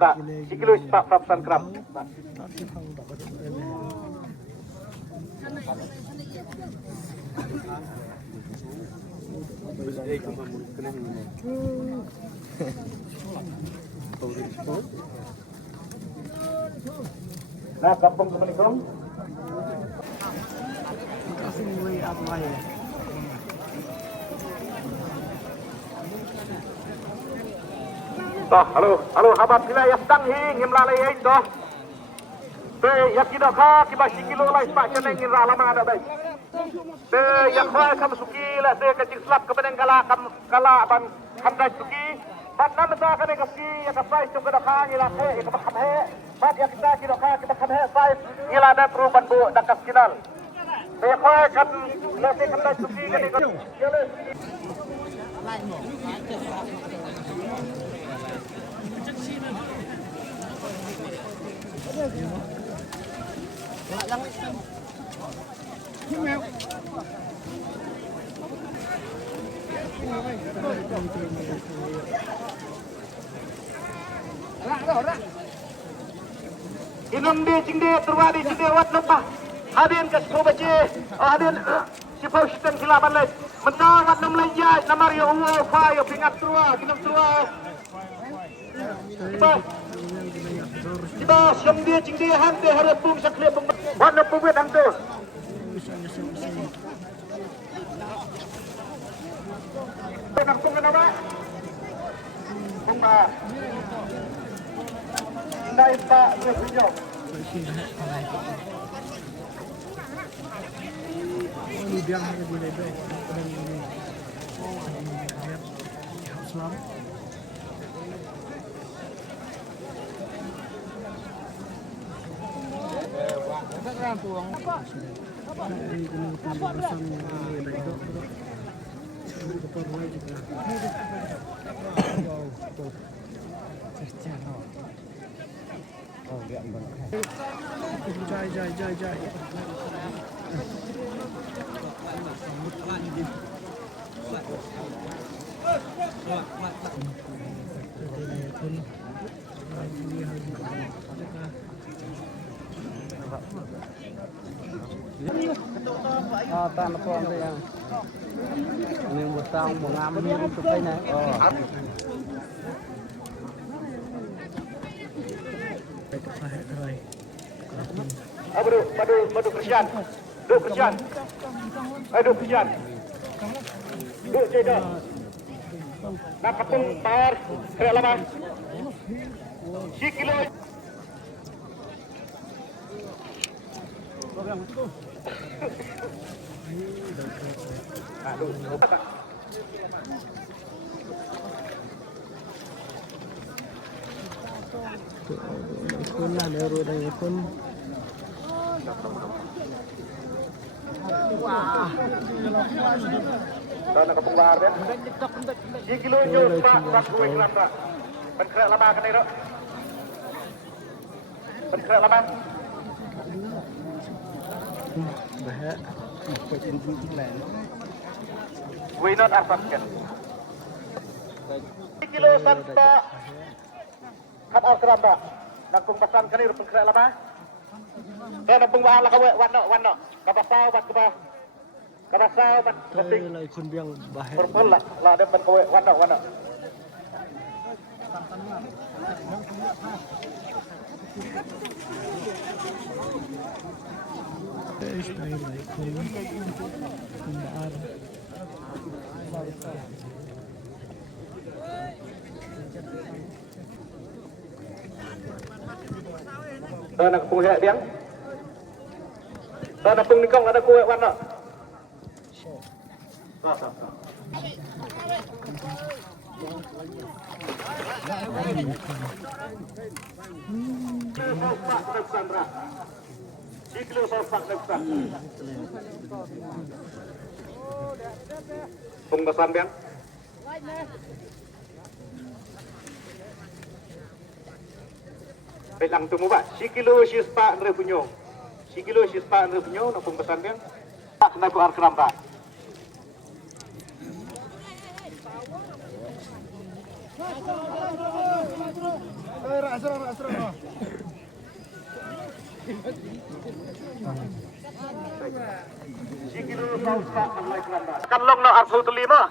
Tak, sikilo ispak prapesan kerap. Nah, kampung Kementerian. Kasih mulai apa ya? Toh, halo, habat bila ya sedang hing lalai toh. Te ya kita kiba sikilo lah ispak keneng ngira lama ada baik. Te ya kau kam suki lah te kecil slap kepeneng kala ban hamdai suki. Bat nama ta kene kasi ya kasai tu kada ka ngira te ya kabakam he. Bat ya kita kita kam he sai ngira ada perubahan bu dakas kinal. Te ya kau kan lase hamdai suki kene ko. Inum di cingde terwadi cingde wat nempah hadin ke sekolah baca hadin sifau sistem kilaban lagi mentang wat nam lejai namar yo uo fa yo pingat terwa kinam terwa tiba siam dia cingde hande harapung sakle pung wat nam pung wet angto nak pung kenapa pung ba Nai Pak Presiden. Ini biang hanya di lebih dan ini. Islam. Jai. Tan con đây à. Mình một tao một ngam đi chụp đây này. Madu Christian. Duk Christian. Duk Christian. Duk Jeda. Nak kapung par kaya lama. Sikilo. Pun lah baru dah pun. Wah. Nak kapung par kan. Sikilo nyo pak kuwe gram tak. Pen kaya lama kan ni dok. Pen kaya lama. Bahaya. We not asas kan. Kilo santa kat asrama nak pung pasan kan ni pung kaya lama. Nak pung bahan lah kawe wano. Kabasau bat kabasau bat Đây là con biang bahaya. Purpul lah ada ban kawe wano. Style like kundaan. Nak pung hek biang. Nak pung nikong ada kawe wano. Siklo sopak nagsan. Punggasan biang. Pelang tu mubah. Sikilo sispa andre punyo. Sikilo sispa andre punyo na punggasan biang. Tak na ko arkram ba. Kan long no arfu tu lima.